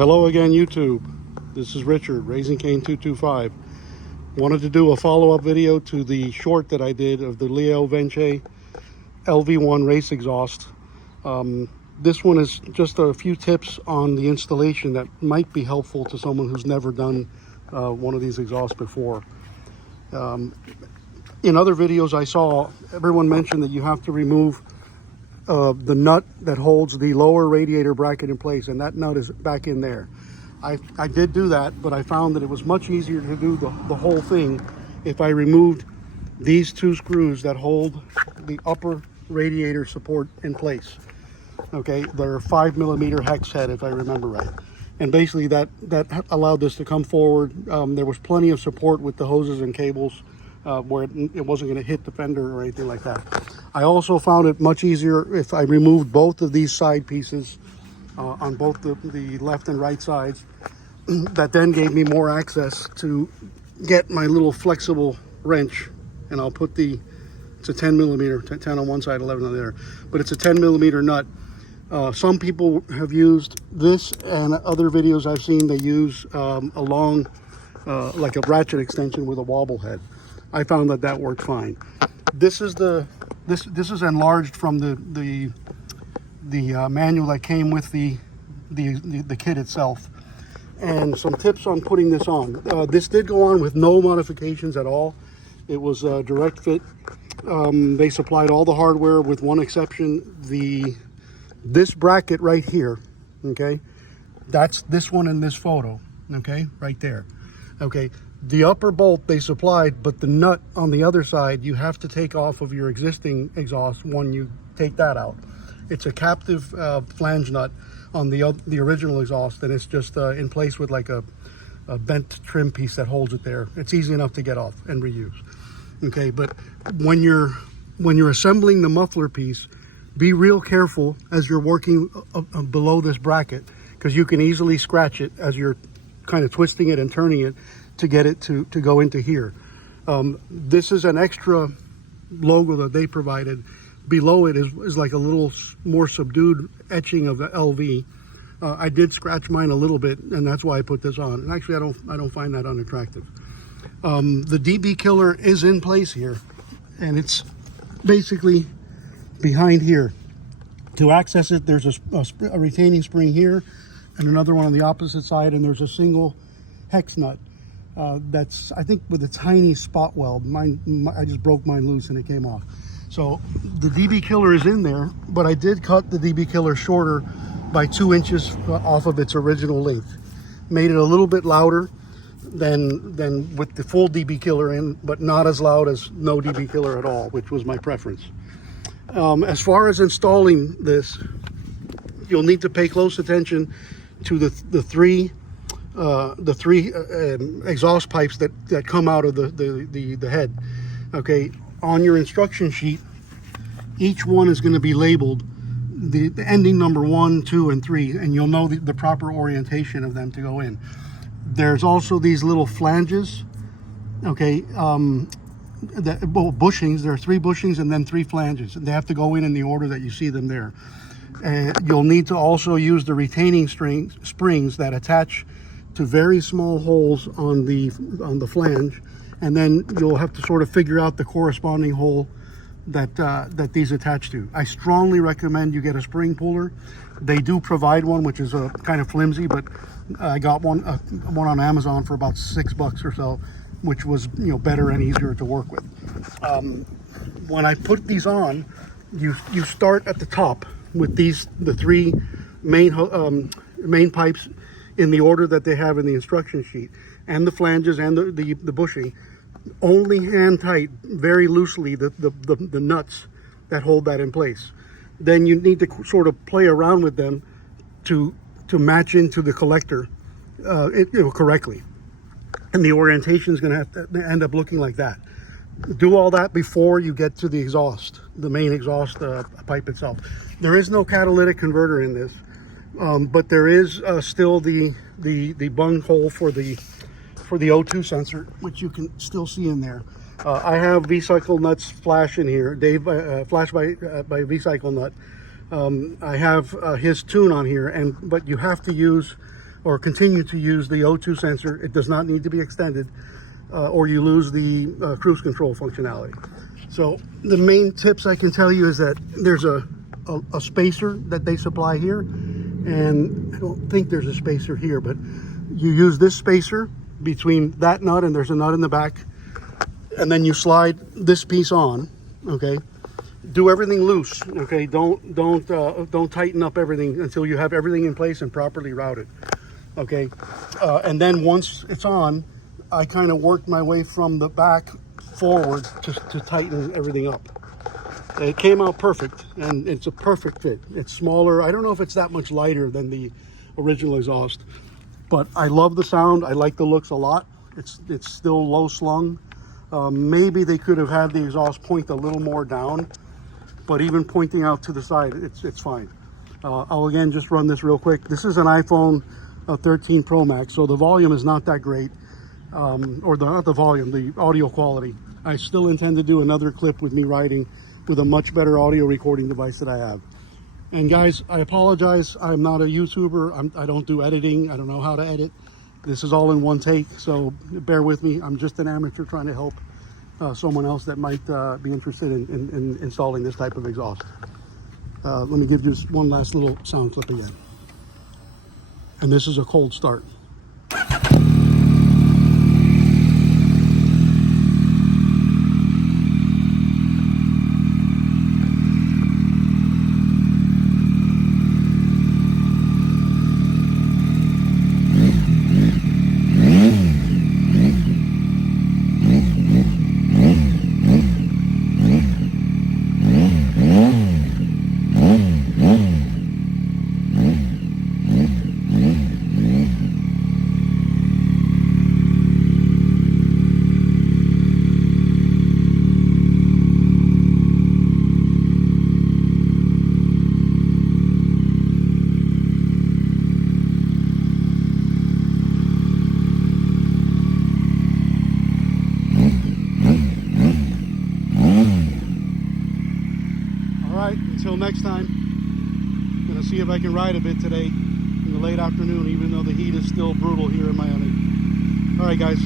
Hello again, YouTube. This is Richard, Raising Cane 225. Wanted to do a follow-up video to the short that I did of the Vince LV1 Race exhaust. This one is just a few tips on the installation that might be helpful to someone who's never done one of these exhausts before. In other videos I saw, everyone mentioned that you have to remove the nut that holds the lower radiator bracket in place, and that nut is back in there. I did do that, but I found that it was much easier to do the whole thing if I removed these two screws that hold the upper radiator support in place. Okay, they're 5mm hex head, if I remember right. And basically that allowed this to come forward. There was plenty of support with the hoses and cables where it wasn't going to hit the fender or anything like that. I also found it much easier if I removed both of these side pieces on both the left and right sides. That then gave me more access to get my little flexible wrench, and I'll put it's a 10mm, 10 on one side, 11 on the other, but it's a 10mm nut. Some people have used this, and other videos I've seen they use a long like a ratchet extension with a wobble head. I found that worked fine. This is this is enlarged from the manual that came with the kit itself. And some tips on putting this on. This did go on with no modifications at all. It was a direct fit. They supplied all the hardware with one exception. This bracket right here, okay, that's this one in this photo, okay, right there. Okay, the upper bolt they supplied, but the nut on the other side you have to take off of your existing exhaust when you take that out. It's a captive flange nut on the original exhaust, and it's just in place with like a bent trim piece that holds it there. It's easy enough to get off and reuse. Okay, but when you're assembling the muffler piece, be real careful as you're working below this bracket, because you can easily scratch it as you're kind of twisting it and turning it to get it to go into here. This is an extra logo that they provided. Below it is like a little more subdued etching of the LV. I did scratch mine a little bit, and that's why I put this on. And actually, I don't find that unattractive. The DB killer is in place here, and it's basically behind here. To access it, there's a retaining spring here, and another one on the opposite side, and there's a single hex nut. That's, I think, with a tiny spot weld. I just broke mine loose and it came off. So the DB killer is in there, but I did cut the DB killer shorter by 2 inches off of its original length. Made it a little bit louder than with the full DB killer in, but not as loud as no DB killer at all, which was my preference. As far as installing this, you'll need to pay close attention to the three exhaust pipes that come out of the head. Okay, on your instruction sheet, each one is going to be labeled the ending number 1, 2, and 3, and you'll know the proper orientation of them to go in. There's also these little flanges, okay, bushings. There are 3 bushings and then 3 flanges, and they have to go in the order that you see them there. And you'll need to also use the retaining springs that attach to very small holes on the flange, and then you'll have to sort of figure out the corresponding hole that these attach to. I strongly recommend you get a spring puller. They do provide one, which is kind of flimsy, but I got one on Amazon for about $6 or so, which was, you know, better and easier to work with. When I put these on, you start at the top with the 3 main pipes in the order that they have in the instruction sheet, and the flanges and the bushing. Only hand tight very loosely the nuts that hold that in place. Then you need to sort of play around with them to match into the collector correctly, and the orientation is going to have to end up looking like that. Do all that before you get to the exhaust, the main exhaust pipe itself. There is no catalytic converter in this, but there is still the bung hole for the O2 sensor, which you can still see in there. I have V-Cycle nuts flash in here. Dave flash by V-Cycle nut. I have his tune on here, but you have to use or continue to use the O2 sensor. It does not need to be extended, or you lose the cruise control functionality. So the main tips I can tell you is that there's a spacer that they supply here, and I don't think there's a spacer here, but you use this spacer between that nut, and there's a nut in the back, and then you slide this piece on. Okay, do everything loose. Okay, don't tighten up everything until you have everything in place and properly routed. Okay, and then once it's on, I kind of worked my way from the back forward to tighten everything up. It came out perfect, and it's a perfect fit. It's smaller. I don't know if it's that much lighter than the original exhaust, but I love the sound. I like the looks a lot. It's still low slung. Maybe they could have had the exhaust point a little more down, but even pointing out to the side, it's fine. I'll again just run this real quick. This is an iPhone 13 Pro Max, so the volume is not that great, not the volume, the audio quality. I still intend to do another clip with me riding with a much better audio recording device that I have. And guys, I apologize. I'm not a YouTuber. I don't do editing. I don't know how to edit. This is all in one take, so bear with me. I'm just an amateur trying to help someone else that might be interested in installing this type of exhaust. Let me give you just one last little sound clip again. And this is a cold start. Until next time, I'm gonna see if I can ride a bit today in the late afternoon, even though the heat is still brutal here in Miami. All right, guys.